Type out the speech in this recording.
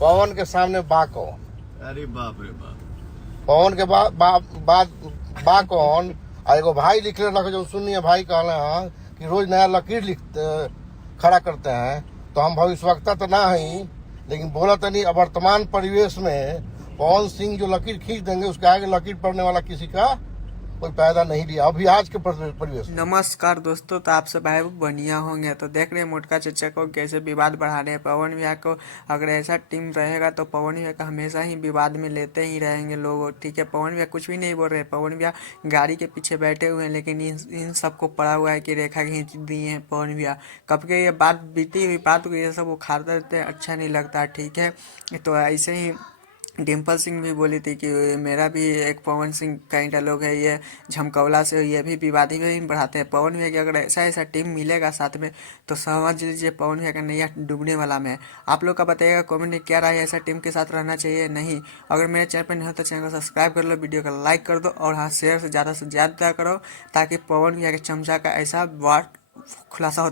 पवन के सामने बा कौन? अरे बाप रे बाप। पवन के बाद बा कौन? आ एगो भाई लिख रखे जो सुनिए, भाई कहले हैं कि रोज नया लकीर खड़ा करते हैं। तो हम भविष्यवक्ता तो ना ही, लेकिन बोला तो नहीं, वर्तमान परिवेश में पवन सिंह जो लकीर खींच देंगे उसके आगे लकीर पड़ने वाला किसी का कोई पैदा नहीं लिया अभी आज के परिवेश में। नमस्कार दोस्तों, तो आप सब भाई बढ़िया होंगे। तो देख रहे हैं मोटका चचा को कैसे विवाद बढ़ा रहे हैं। पवन भैया को अगर ऐसा टीम रहेगा तो पवन भैया का हमेशा ही विवाद में लेते ही रहेंगे लोग, ठीक है। पवन भैया कुछ भी नहीं बोल रहे। पवन भैया गाड़ी के पीछे बैठे हुए हैं, लेकिन इन सबको पड़ा हुआ है कि रेखा खींच दी है पवन भैया। कब के ये बात बीती हुई बात को ये सब उखाड़ते रहते हैं, अच्छा नहीं लगता, ठीक है। तो ऐसे ही डिम्पल सिंह भी बोली थी कि मेरा भी एक पवन सिंह का डायलॉग है, ये झमकौला से, ये भी विवादी में बढ़ाते हैं। पवन भैया की अगर ऐसा ऐसा टीम मिलेगा साथ में तो समझ लीजिए पवन भैया का नैया डूबने वाला में है। आप लोग का बताइएगा कमेंट में क्या राय है, ऐसा टीम के साथ रहना चाहिए नहीं। अगर मेरे चैनल पर नहीं हो तो चैनल को सब्सक्राइब कर लो, वीडियो को लाइक कर दो और हाँ शेयर से ज़्यादा करो, ताकि पवन भैया के चमचा का ऐसा बात खुलासा होता